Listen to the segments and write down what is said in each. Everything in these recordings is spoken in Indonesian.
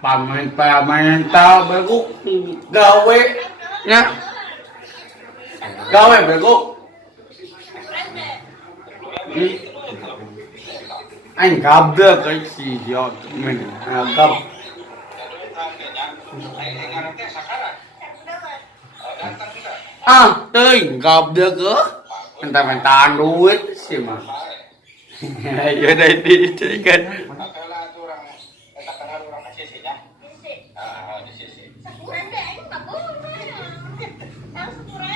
Pamenta berguk gawe nya gawe berguk anh gặp được cái gì đó mình gặp tôi gặp được người ta nuôi sih mah ya đây đi chơi kan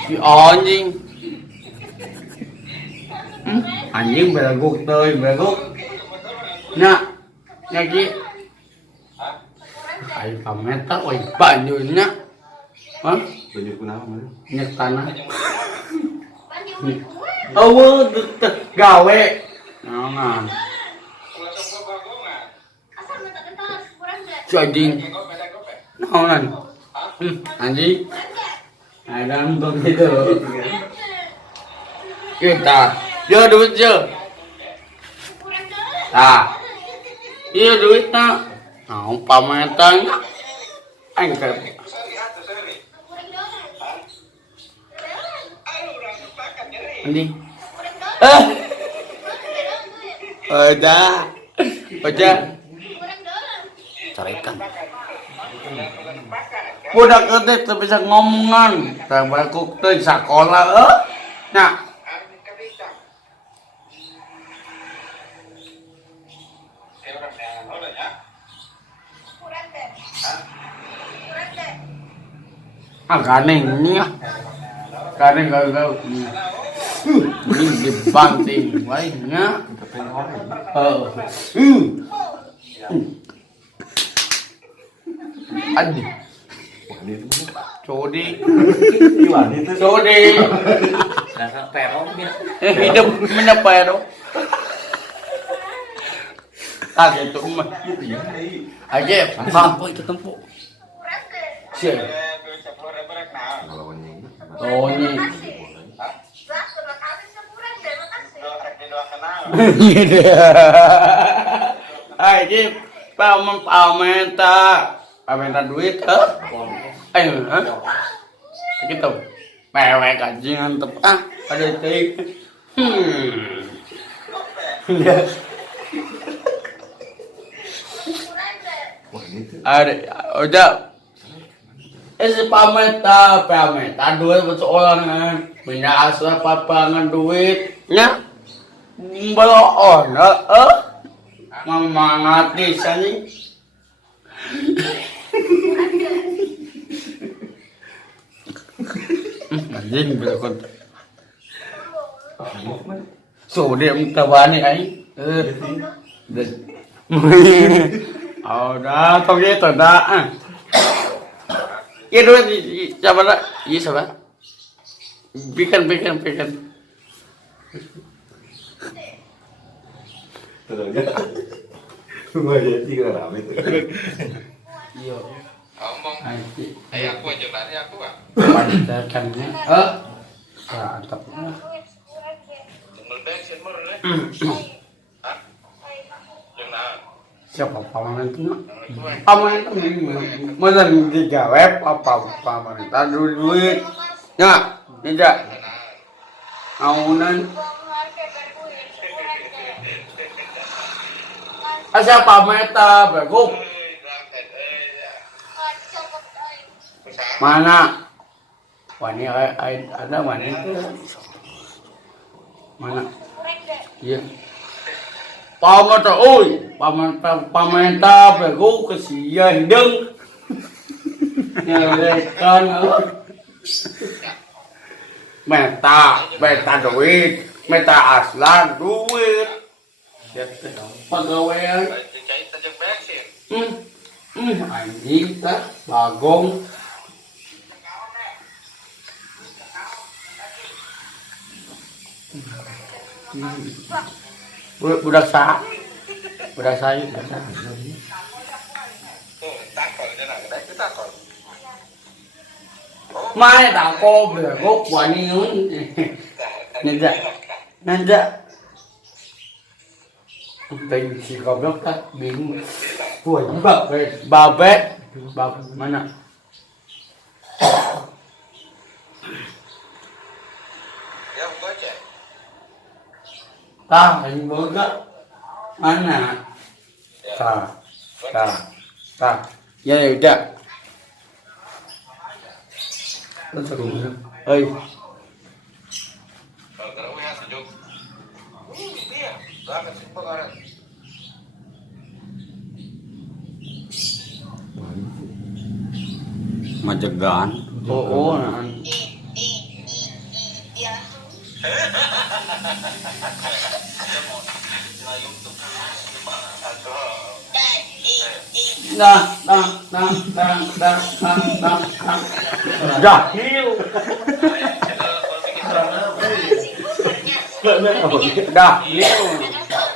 si anjing anjing berguk teuing berguk nya ki ai pamenta oi banyunya hah banyu kunaon mah nyak tanah eueuh gawe naon si anjing naonan anjing ada nonton gitu kita dia duit je iya duitnya pametanya angkat anjing udah carikan budak gede tuh bisa ngomongan tambah kok tuh sekolah nah ganeng kalau ini dibanting baiknya aduh codi hidup menyepero gitu mah aja apa itu tempo siapa oh ini aja pamenta duit gitu mewek anjing antep ada tik ada udah si pamenta duit persoalan benda asal papangan duitnya belon mangati sani anjing berkon so dia minta bani ai dah tong gitu dah ya duit siapa dah iya siapa bikin Rumah jadi kan rame tuh. iya ngomong aku aja lari aku wanita kan antap siapa paman itu mana tiga web apa paman tadi duit ya tidak aunan asa pameta berguk mana wani ada mana itu mana iya pameta oi pameta berguk kesian deng nyelekan meta duit meta aslan duit pegawaian anjing tak bagong budak saya mai tak ko bergok wani nanda Tây chỉ có nước ta biến Wah, babek. Mana? Ya, gua aja. Ini boga. Mana? Tah. Ya udah. Ơi. Kalau gue yang sejuk. Iya, banget sih pengaruh. Majegan. Oh, Dah. Dah.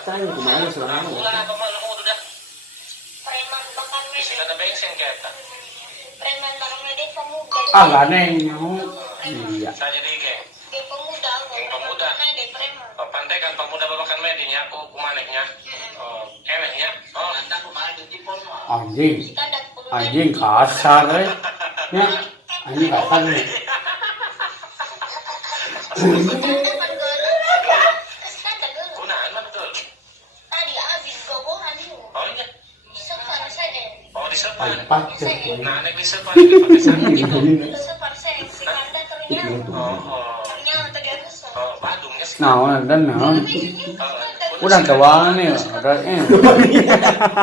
Tanya kemana selama? Ah, gak neng. Iya. Saya jadi geng pemuda. Oh, pantai kan pemuda babakan medinya aku kumanehnya. Oh, enaknya. Oh, Anjing kasar ya. Anjing kasar nih. kunaan mah betul. Oh iya. Oh, disepan. Nah, nek disepan pakai sangat gitu. Oh, Badungnya sih. Nào dan nào. Udah kawan nih, ada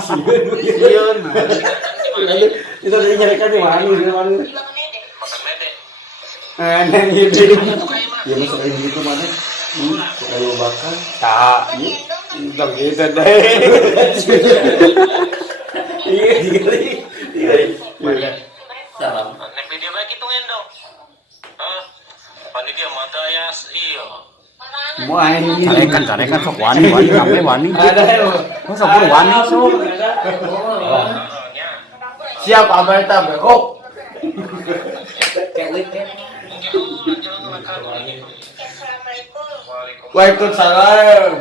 Siun. Itu dari nyarikan di mana? Makan mede. Neng ini. Ya masuk air gitu mana? Kayu bakar. Tak. Udah gitu deh. Iya, salam. Nek video baik itu endong. Panitia mata ya iya. Mulai Carekan sok wani ngambil wani. ada ya. Oh sok wani sok. Nya. Siap abah eta bekok. Waalaikumsalam.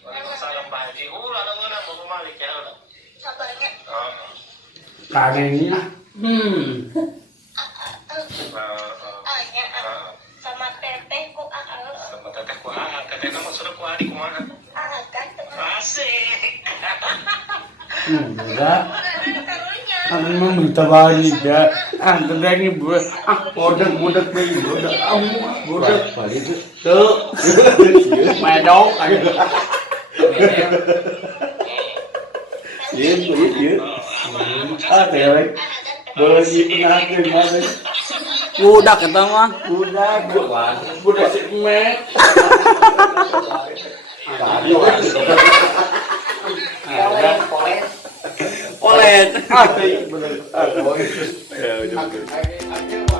Waalaikumsalam Pak Haji. Lalu ngana mau kemari ya. Kangennya. Sama teteh ku teteh kamu suruh ku adik kumaha? Asik. Enggak. Aku mau minta balik dah. Tadi ini bodak nih, bodak. Balik itu. Tuh. Medok aja. Iya. Ah, teh. Boleh dipenakeun mana? Budak eta mah. Budak si Mek. Olet. Ah, bener. Ah, boy. Ya, udah.